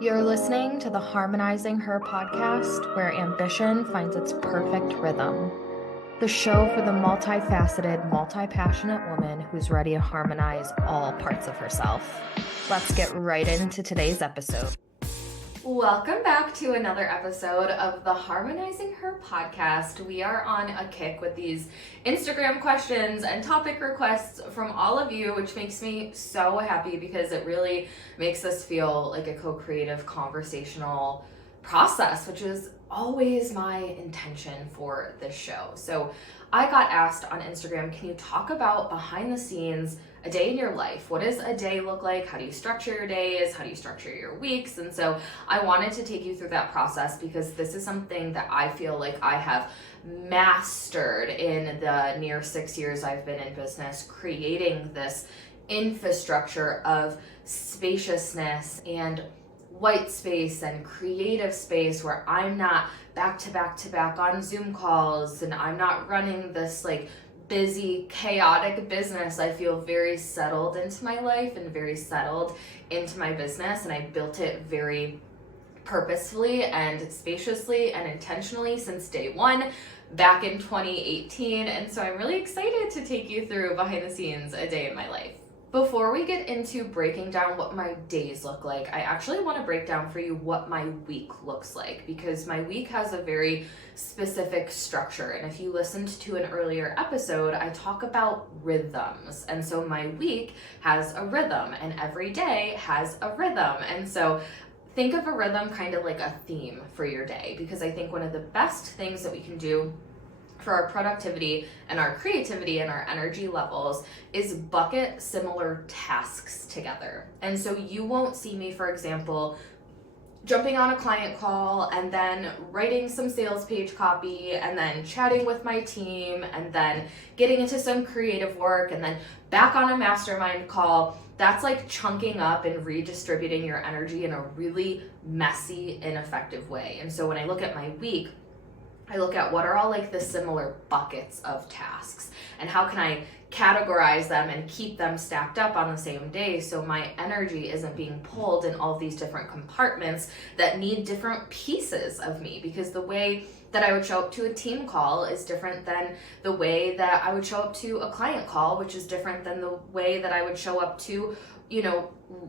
You're listening to the Harmonizing Her podcast, where ambition finds its perfect rhythm. The show for the multifaceted, multi-passionate woman who's ready to harmonize all parts of herself. Let's get right into today's episode. Welcome back to another episode of the Harmonizing Her podcast. We are on a kick with these Instagram questions and topic requests from all of you, which makes me so happy because it really makes us feel like a co-creative conversational process, which is always my intention for this show. So I got asked on Instagram, can you talk about behind the scenes a day in your life? What does a day look like? How do you structure your days? How do you structure your weeks? And so I wanted to take you through that process because this is something that I feel like I have mastered in the near 6 years I've been in business, creating this infrastructure of spaciousness and white space and creative space where I'm not back to back on Zoom calls and I'm not running this like busy, chaotic business. I feel very settled into my life and very settled into my business, and I built it very purposefully and spaciously and intentionally since day one back in 2018. And so I'm really excited to take you through behind the scenes a day in my life. Before we get into breaking down what my days look like, I actually want to break down for you what my week looks like, because my week has a very specific structure. And if you listened to an earlier episode, I talk about rhythms. And so my week has a rhythm and every day has a rhythm. And so think of a rhythm kind of like a theme for your day, because I think one of the best things that we can do for our productivity and our creativity and our energy levels is bucket similar tasks together. And so you won't see me, for example, jumping on a client call and then writing some sales page copy and then chatting with my team and then getting into some creative work and then back on a mastermind call. That's like chunking up and redistributing your energy in a really messy, ineffective way. And so when I look at my week, I look at what are all like the similar buckets of tasks and how can I categorize them and keep them stacked up on the same day so my energy isn't being pulled in all these different compartments that need different pieces of me, because the way that I would show up to a team call is different than the way that I would show up to a client call, which is different than the way that I would show up to,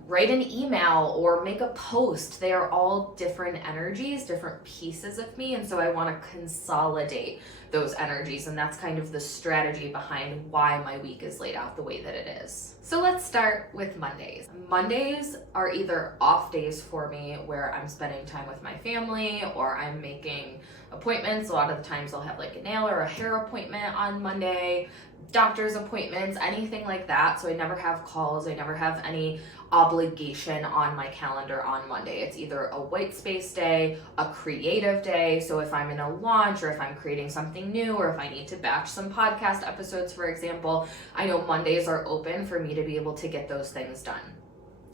write an email or make a post. They are all different energies, different pieces of me. And so I want to consolidate those energies. And that's kind of the strategy behind why my week is laid out the way that it is. So let's start with Mondays. Mondays are either off days for me where I'm spending time with my family or I'm making appointments. A lot of the times I'll have like a nail or a hair appointment on Monday, doctor's appointments, anything like that. So I never have calls. I never have any obligation on my calendar on Monday. It's either a white space day, a creative day. So if I'm in a launch or if I'm creating something new or if I need to batch some podcast episodes, for example, I know Mondays are open for me to be able to get those things done.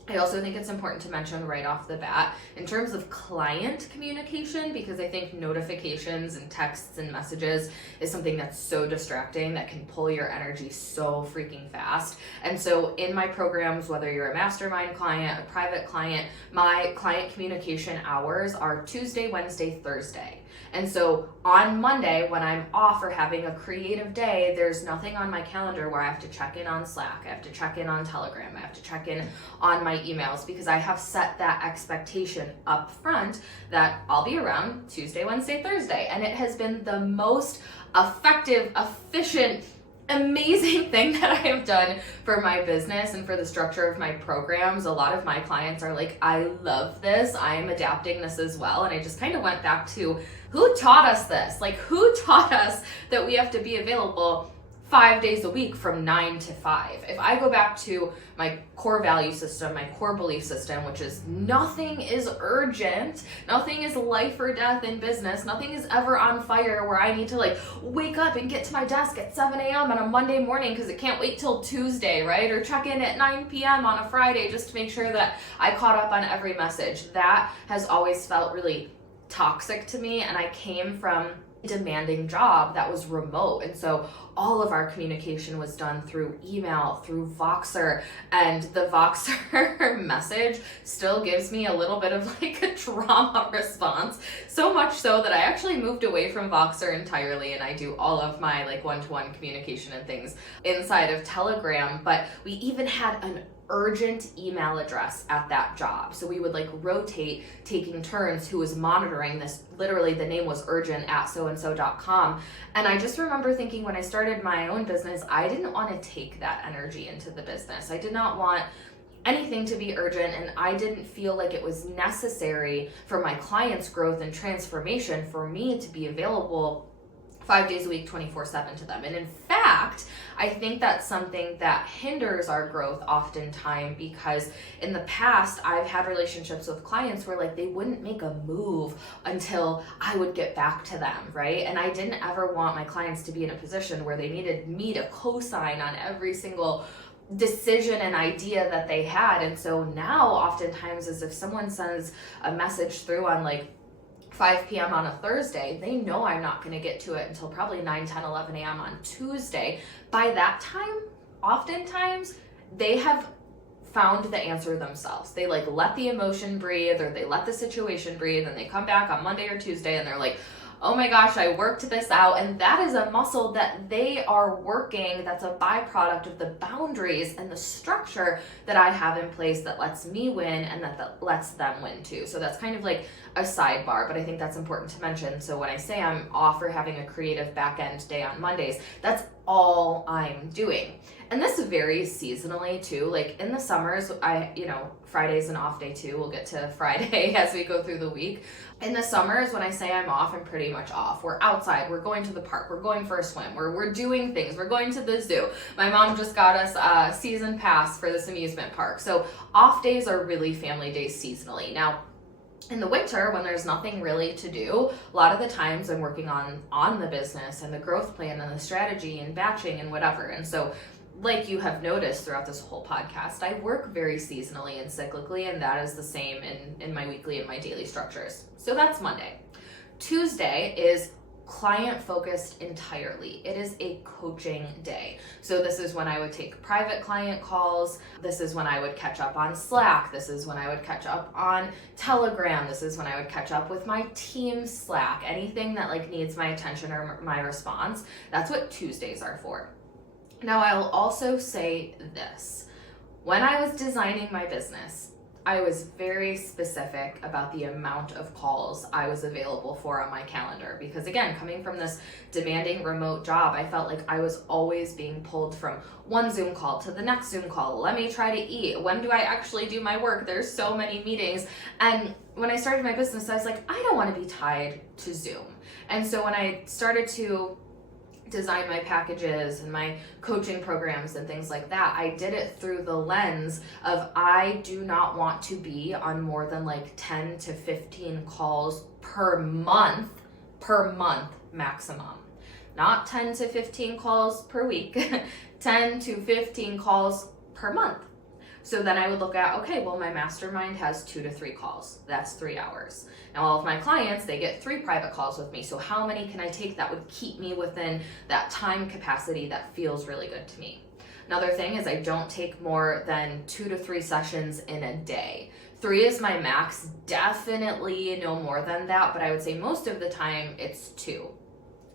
I also think it's important to mention right off the bat in terms of client communication, because I think notifications and texts and messages is something that's so distracting that can pull your energy so freaking fast. And so in my programs, whether you're a mastermind client, a private client, my client communication hours are Tuesday, Wednesday, Thursday. And so on Monday, when I'm off or having a creative day, there's nothing on my calendar where I have to check in on Slack, I have to check in on Telegram, I have to check in on my emails, because I have set that expectation up front that I'll be around Tuesday, Wednesday, Thursday. And it has been the most effective, efficient, amazing thing that I have done for my business and for the structure of my programs. A lot of my clients are like, I love this. I am adapting this as well. And I just kind of went back to who taught us this? Like, who taught us that we have to be available 5 days a week from 9 to 5. If I go back to my core value system, my core belief system, which is nothing is urgent, nothing is life or death in business, nothing is ever on fire where I need to like wake up and get to my desk at 7 a.m. on a Monday morning because it can't wait till Tuesday, right? Or check in at 9 p.m. on a Friday just to make sure that I caught up on every message. That has always felt really toxic to me, and I came from demanding job that was remote. And so all of our communication was done through email, through Voxer, and the Voxer message still gives me a little bit of like a trauma response. So much so that I actually moved away from Voxer entirely, and I do all of my like one-to-one communication and things inside of Telegram. But we even had an urgent email address at that job. So we would like rotate taking turns who was monitoring this. Literally the name was urgent at soandso.com. And I just remember thinking when I started my own business, I didn't want to take that energy into the business. I did not want anything to be urgent, and I didn't feel like it was necessary for my clients' growth and transformation for me to be available 5 days a week, 24/7 to them. And in fact, I think that's something that hinders our growth oftentimes, because in the past, I've had relationships with clients where like they wouldn't make a move until I would get back to them, right? And I didn't ever want my clients to be in a position where they needed me to co-sign on every single decision and idea that they had. And so now oftentimes is if someone sends a message through on like 5 p.m. on a Thursday, they know I'm not going to get to it until probably 9, 10, 11 a.m. on Tuesday. By that time, oftentimes, they have found the answer themselves. They like let the emotion breathe, or they let the situation breathe, and they come back on Monday or Tuesday and they're like, oh my gosh, I worked this out. And that is a muscle that they are working. That's a byproduct of the boundaries and the structure that I have in place that lets me win and that lets them win too. So that's kind of like a sidebar, but I think that's important to mention. So when I say I'm off or having a creative back end day on Mondays, that's all I'm doing. And this varies seasonally too. Like in the summers, Friday's an off day too. We'll get to Friday as we go through the week. In the summers, when I say I'm off, I'm pretty much off. We're outside, we're going to the park, we're going for a swim, we're doing things, we're going to the zoo. My mom just got us a season pass for this amusement park. So off days are really family days seasonally. Now, in the winter, when there's nothing really to do, a lot of the times I'm working on the business and the growth plan and the strategy and batching and whatever. And so like you have noticed throughout this whole podcast, I work very seasonally and cyclically, and that is the same in my weekly and my daily structures. So that's Monday. Tuesday is client focused entirely. It is a coaching day. So this is when I would take private client calls. This is when I would catch up on Slack. This is when I would catch up on Telegram. This is when I would catch up with my team Slack. Anything that like needs my attention or my response, that's what Tuesdays are for. Now, I'll also say this. When I was designing my business, I was very specific about the amount of calls I was available for on my calendar, because again, coming from this demanding remote job, I felt like I was always being pulled from one Zoom call to the next Zoom call. Let me try to eat. When do I actually do my work? There's so many meetings. And when I started my business, I was like, I don't want to be tied to Zoom. And so when I started to design my packages and my coaching programs and things like that, I did it through the lens of I do not want to be on more than like 10 to 15 calls per month maximum. Not 10 to 15 calls per week, 10 to 15 calls per month. So then I would look at, okay, well, my mastermind has 2 to 3 calls. That's 3 hours. Now, all of my clients, they get 3 private calls with me. So how many can I take that would keep me within that time capacity that feels really good to me? Another thing is I don't take more than 2 to 3 sessions in a day. 3 is my max, definitely no more than that, but I would say most of the time it's 2.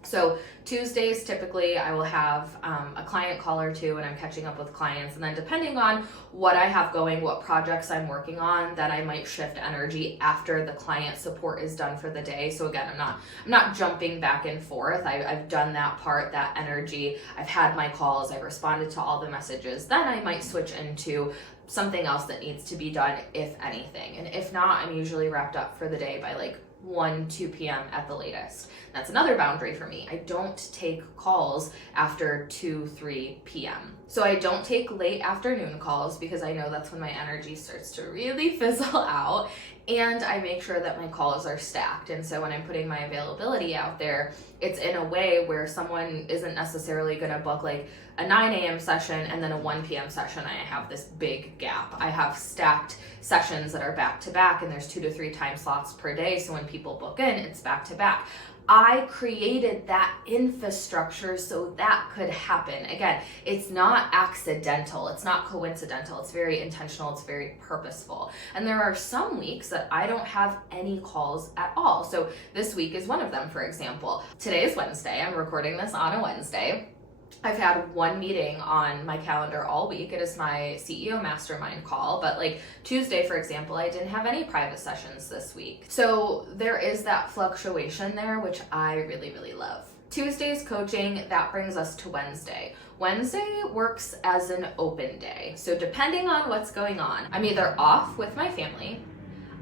So Tuesdays, typically I will have a client call or 2 and I'm catching up with clients. And then depending on what I have going, what projects I'm working on, then I might shift energy after the client support is done for the day. So again, I'm not jumping back and forth. I've done that part, that energy. I've had my calls. I've responded to all the messages. Then I might switch into something else that needs to be done, if anything. And if not, I'm usually wrapped up for the day by like 1, 2 p.m. at the latest. That's another boundary for me. I don't take calls after 2, 3 p.m. So I don't take late afternoon calls because I know that's when my energy starts to really fizzle out. And I make sure that my calls are stacked. And so when I'm putting my availability out there, it's in a way where someone isn't necessarily going to book like a 9 a.m. session and then a 1 p.m. session. I have this big gap. I have stacked sessions that are back to back, and there's 2 to 3 time slots per day. So when people book in, it's back to back. I created that infrastructure so that could happen. Again, it's not accidental, it's not coincidental, it's very intentional, it's very purposeful. And there are some weeks that I don't have any calls at all. So this week is one of them, for example. Today is Wednesday, I'm recording this on a Wednesday. I've had one meeting on my calendar all week. It is my CEO mastermind call, but like Tuesday, for example, I didn't have any private sessions this week. So there is that fluctuation there, which I really, really love. Tuesday's coaching, that brings us to Wednesday. Wednesday works as an open day. So depending on what's going on, I'm either off with my family,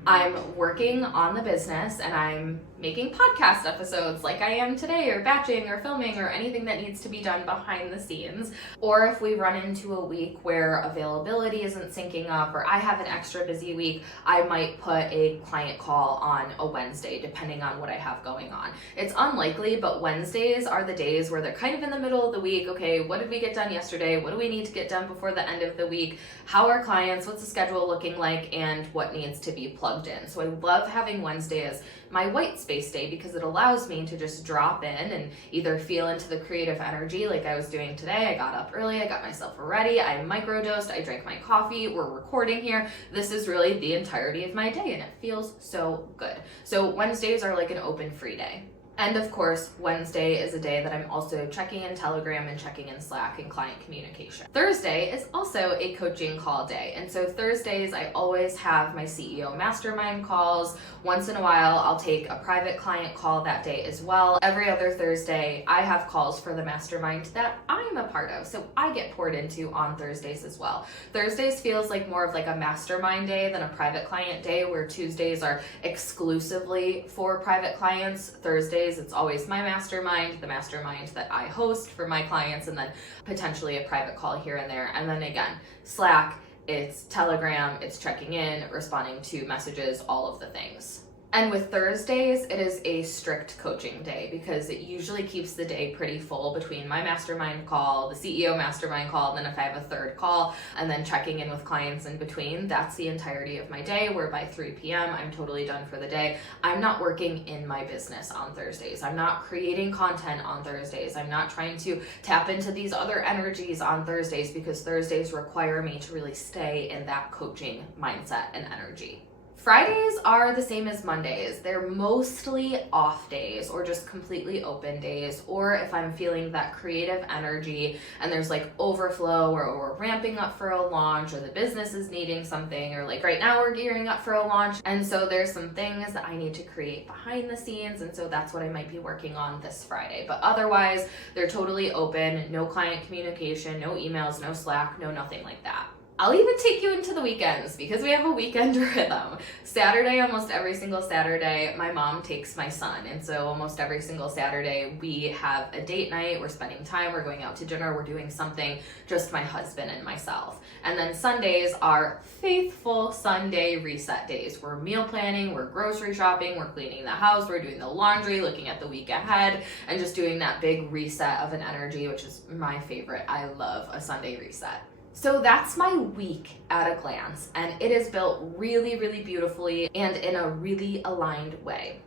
I'm working on the business, and I'm making podcast episodes like I am today, or batching or filming or anything that needs to be done behind the scenes. Or if we run into a week where availability isn't syncing up, or I have an extra busy week, I might put a client call on a Wednesday, depending on what I have going on. It's unlikely, but Wednesdays are the days where they're kind of in the middle of the week. Okay, what did we get done yesterday? What do we need to get done before the end of the week? How are clients? What's the schedule looking like? And what needs to be plugged in? So I love having Wednesday as my white space day, because it allows me to just drop in and either feel into the creative energy like I was doing today. I got up early, I got myself ready, I microdosed, I drank my coffee, we're recording here. This is really the entirety of my day, and it feels so good. So Wednesdays are like an open free day. And of course, Wednesday is a day that I'm also checking in Telegram and checking in Slack and client communication. Thursday is also a coaching call day. And so Thursdays, I always have my CEO mastermind calls. Once in a while, I'll take a private client call that day as well. Every other Thursday, I have calls for the mastermind that I'm a part of. So I get poured into on Thursdays as well. Thursdays feels like more of like a mastermind day than a private client day, where Tuesdays are exclusively for private clients. Thursdays, it's always my mastermind, the mastermind that I host for my clients, and then potentially a private call here and there. And then again, Slack, it's Telegram, it's checking in, responding to messages, all of the things. And with Thursdays, it is a strict coaching day, because it usually keeps the day pretty full between my mastermind call, the CEO mastermind call, and then if I have a third call, and then checking in with clients in between. That's the entirety of my day, where by 3 p.m. I'm totally done for the day. I'm not working in my business on Thursdays. I'm not creating content on Thursdays. I'm not trying to tap into these other energies on Thursdays, because Thursdays require me to really stay in that coaching mindset and energy. Fridays are the same as Mondays. They're mostly off days, or just completely open days, or if I'm feeling that creative energy and there's like overflow, or we're ramping up for a launch, or the business is needing something, or like right now we're gearing up for a launch, and so there's some things that I need to create behind the scenes, and so that's what I might be working on this Friday. But otherwise, they're totally open, no client communication, no emails, no Slack, no nothing like that. I'll even take you into the weekends, because we have a weekend rhythm. Saturday, almost every single Saturday, my mom takes my son. And so almost every single Saturday, we have a date night, we're spending time, we're going out to dinner, we're doing something, just my husband and myself. And then Sundays are faithful Sunday reset days. We're meal planning, we're grocery shopping, we're cleaning the house, we're doing the laundry, looking at the week ahead, and just doing that big reset of an energy, which is my favorite. I love a Sunday reset. So that's my week at a glance, and it is built really, really beautifully and in a really aligned way.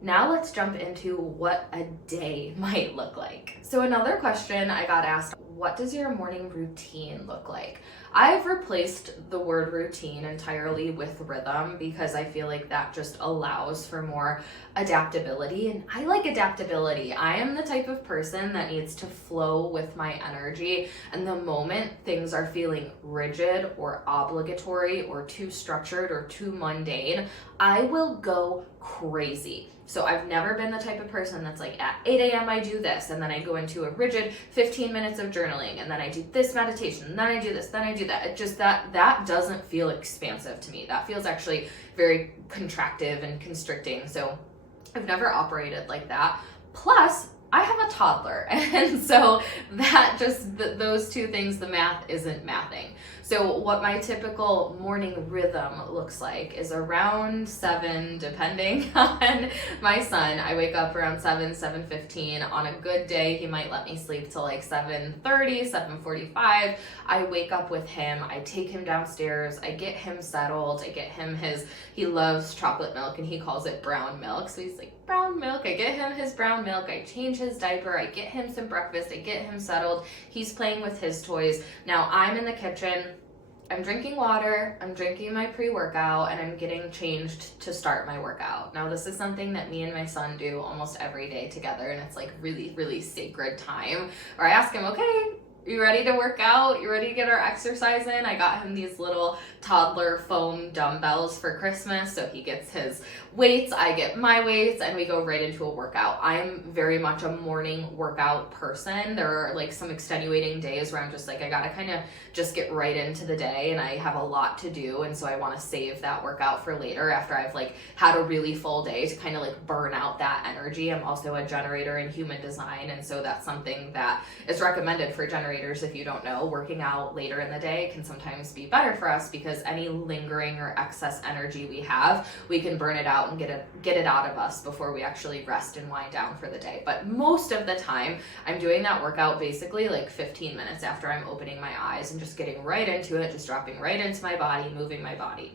Now let's jump into what a day might look like. So another question I got asked, what does your morning routine look like? I've replaced the word routine entirely with rhythm, because I feel like that just allows for more adaptability, and I like adaptability. I am the type of person that needs to flow with my energy, and the moment things are feeling rigid or obligatory or too structured or too mundane, I will go crazy. So I've never been the type of person that's like, at 8 a.m. I do this, and then I go into a rigid 15 minutes of journaling, and then I do this meditation, and then I do this, then I do that. It just, that doesn't feel expansive to me. That feels actually very contractive and constricting. So I've never operated like that. Plus, I have a toddler, and so that just, those two things, the math isn't mathing. So what my typical morning rhythm looks like is around 7, depending on my son. I wake up around 7:15. On a good day, he might let me sleep till like 7:30, 7:45. I wake up with him, I take him downstairs, I get him settled, I get him he loves chocolate milk, and he calls it brown milk. So he's like, brown milk. I get him his brown milk. I change his diaper. I get him some breakfast. I get him settled. He's playing with his toys. Now I'm in the kitchen. I'm drinking water, I'm drinking my pre-workout, and I'm getting changed to start my workout. Now, this is something that me and my son do almost every day together, and it's like really, really sacred time. Or I ask him, okay, you ready to work out? You ready to get our exercise in? I got him these little Toddler foam dumbbells for Christmas, so he gets his weights, I get my weights, and we go right into a workout. I'm very much a morning workout person. There are like some extenuating days where I'm just like, I gotta kind of just get right into the day, and I have a lot to do, and so I want to save that workout for later after I've like had a really full day to kind of like burn out that energy. I'm also a generator in human design, and so that's something that is recommended for generators. If you don't know, working out later in the day can sometimes be better for us because any lingering or excess energy we have, we can burn it out and get it out of us before we actually rest and wind down for the day. But most of the time, I'm doing that workout basically like 15 minutes after I'm opening my eyes and just getting right into it, just dropping right into my body, moving my body.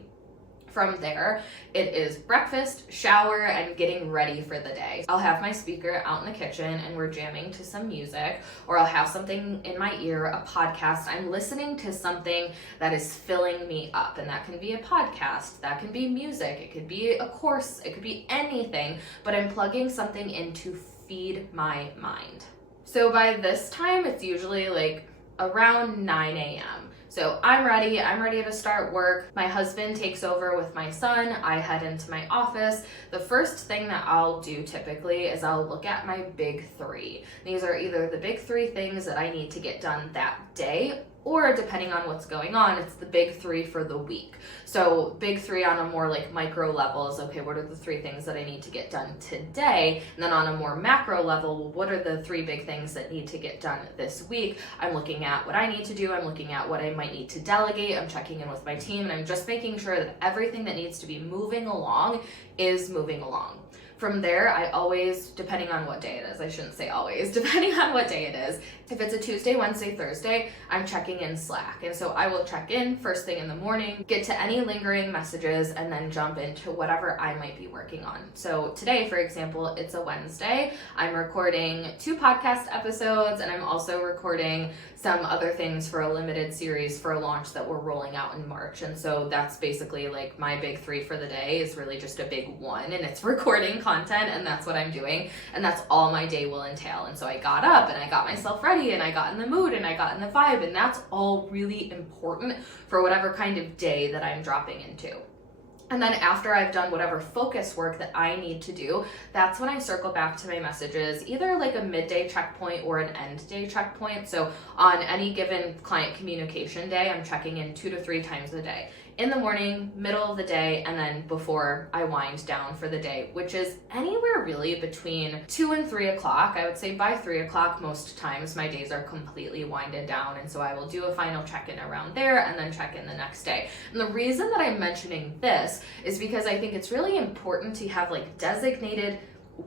From there, it is breakfast, shower, and getting ready for the day. I'll have my speaker out in the kitchen and we're jamming to some music, or I'll have something in my ear, a podcast. I'm listening to something that is filling me up, and that can be a podcast, that can be music, it could be a course, it could be anything, but I'm plugging something in to feed my mind. So by this time, it's usually like around 9 a.m. So I'm ready to start work. My husband takes over with my son. I head into my office. The first thing that I'll do typically is I'll look at my big three. These are either the big three things that I need to get done that day, or depending on what's going on, it's the big three for the week. So big three on a more like micro level is, okay, what are the three things that I need to get done today? And then on a more macro level, what are the three big things that need to get done this week? I'm looking at what I need to do. I'm looking at what I might need to delegate. I'm checking in with my team, and I'm just making sure that everything that needs to be moving along is moving along. From there, I always, depending on what day it is, I shouldn't say always, depending on what day it is, if it's a Tuesday, Wednesday, Thursday, I'm checking in Slack. And so I will check in first thing in the morning, get to any lingering messages, and then jump into whatever I might be working on. So today, for example, it's a Wednesday. I'm recording 2 podcast episodes, and I'm also recording some other things for a limited series for a launch that we're rolling out in March. And so that's basically like my big three for the day is really just a big one, and it's recording content, and that's what I'm doing, and that's all my day will entail. And so I got up and I got myself ready and I got in the mood and I got in the vibe, and that's all really important for whatever kind of day that I'm dropping into. And then after I've done whatever focus work that I need to do, that's when I circle back to my messages, either like a midday checkpoint or an end day checkpoint. So on any given client communication day, I'm checking in 2 to 3 times a day. In the morning, middle of the day, and then before I wind down for the day, which is anywhere really between 2 and 3 o'clock. I would say by 3 o'clock, most times my days are completely winded down. And so I will do a final check-in around there and then check in the next day. And the reason that I'm mentioning this is because I think it's really important to have like designated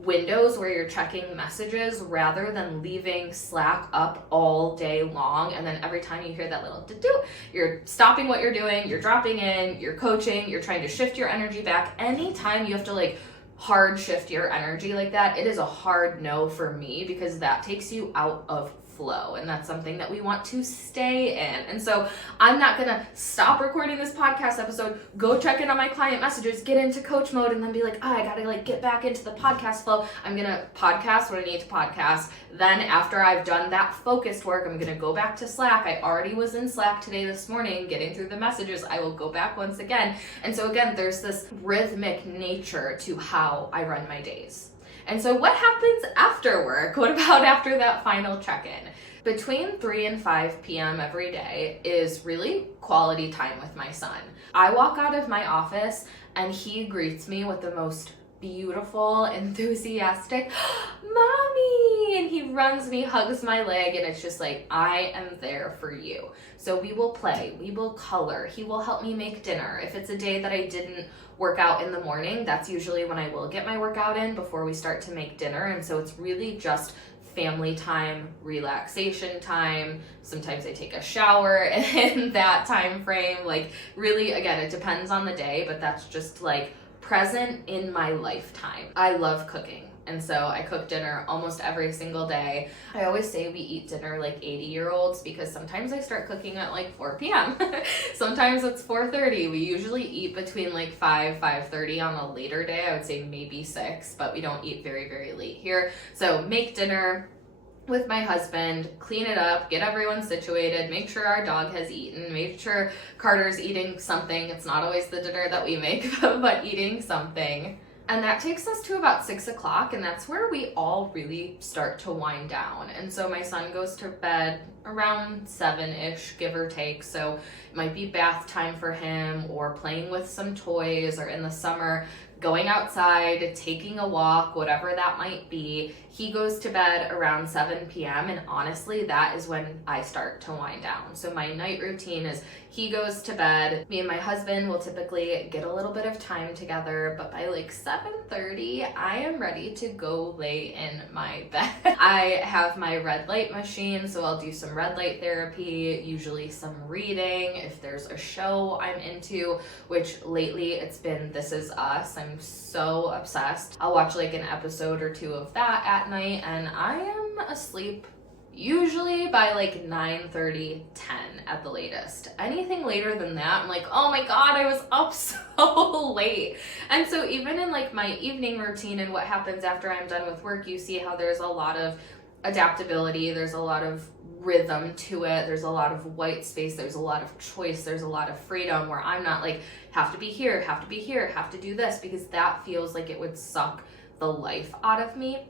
windows where you're checking messages rather than leaving Slack up all day long, and then every time you hear that little do, you're stopping what you're doing, you're dropping in, you're coaching, you're trying to shift your energy back. Anytime you have to like hard shift your energy like that, it is a hard no for me, because that takes you out of flow, and that's something that we want to stay in. And so I'm not gonna stop recording this podcast episode, go check in on my client messages, get into coach mode, and then be like, oh, I gotta like get back into the podcast flow. I'm gonna podcast what I need to podcast. Then after I've done that focused work, I'm gonna go back to Slack. I already was in Slack today this morning getting through the messages. I will go back once again. And so again, there's this rhythmic nature to how I run my days. And so what happens after work? What about after that final check-in? Between 3 and 5 p.m. every day is really quality time with my son. I walk out of my office and he greets me with the most beautiful, enthusiastic, mommy, and he runs me, hugs my leg, and it's just like, I am there for you. So we will play, we will color, he will help me make dinner. If it's a day that I didn't work out in the morning, that's usually when I will get my workout in before we start to make dinner. And so it's really just family time, relaxation time. Sometimes I take a shower in that time frame. Like really, again, it depends on the day, but that's just like present in my lifetime. I love cooking. And so I cook dinner almost every single day. I always say we eat dinner like 80-year-olds because sometimes I start cooking at like 4 p.m. Sometimes it's 4:30. We usually eat between like 5:30 on a later day. I would say maybe 6, but we don't eat very, very late here. So make dinner with my husband, clean it up, get everyone situated, make sure our dog has eaten, make sure Carter's eating something. It's not always the dinner that we make, but eating something. And that takes us to about 6 o'clock, and that's where we all really start to wind down. And so my son goes to bed around 7-ish, give or take. So it might be bath time for him, or playing with some toys, or in the summer, going outside, taking a walk, whatever that might be. He goes to bed around 7 p.m. and honestly, that is when I start to wind down. So my night routine is he goes to bed. Me and my husband will typically get a little bit of time together, but by like 7:30, I am ready to go lay in my bed. I have my red light machine, so I'll do some red light therapy, usually some reading. If there's a show I'm into, which lately it's been This Is Us. I'm so obsessed. I'll watch like an episode or 2 of that at night, and I am asleep usually by like 9:30, 10 at the latest. Anything later than that, I'm like, oh my God, I was up so late. And so even in like my evening routine and what happens after I'm done with work, you see how there's a lot of adaptability, there's a lot of rhythm to it, there's a lot of white space, there's a lot of choice, there's a lot of freedom where I'm not like, have to be here, have to be here, have to do this, because that feels like it would suck the life out of me.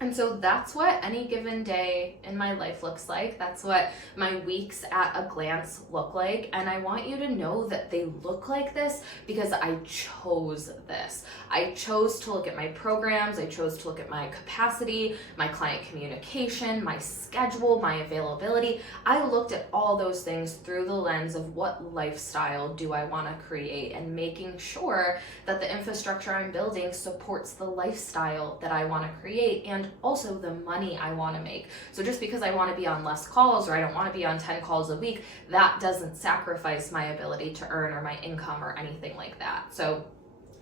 And so that's what any given day in my life looks like. That's what my weeks at a glance look like. And I want you to know that they look like this because I chose this. I chose to look at my programs. I chose to look at my capacity, my client communication, my schedule, my availability. I looked at all those things through the lens of what lifestyle do I want to create, and making sure that the infrastructure I'm building supports the lifestyle that I want to create, and also the money I want to make. So just because I want to be on less calls, or I don't want to be on 10 calls a week, that doesn't sacrifice my ability to earn or my income or anything like that. So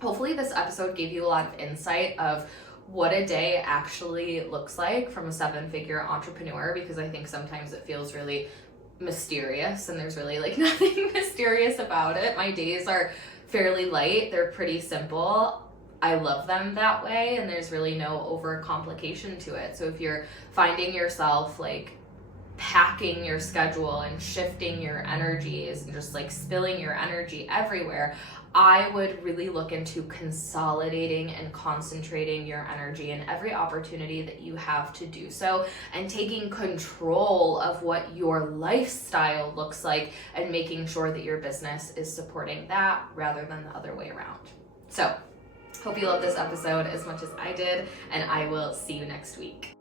hopefully this episode gave you a lot of insight of what a day actually looks like from a 7-figure entrepreneur, because I think sometimes it feels really mysterious and there's really like nothing mysterious about it. My days are fairly light. They're pretty simple. I love them that way, and there's really no overcomplication to it. So if you're finding yourself like packing your schedule and shifting your energies and just like spilling your energy everywhere, I would really look into consolidating and concentrating your energy in every opportunity that you have to do so, and taking control of what your lifestyle looks like and making sure that your business is supporting that rather than the other way around. So hope you loved this episode as much as I did, and I will see you next week.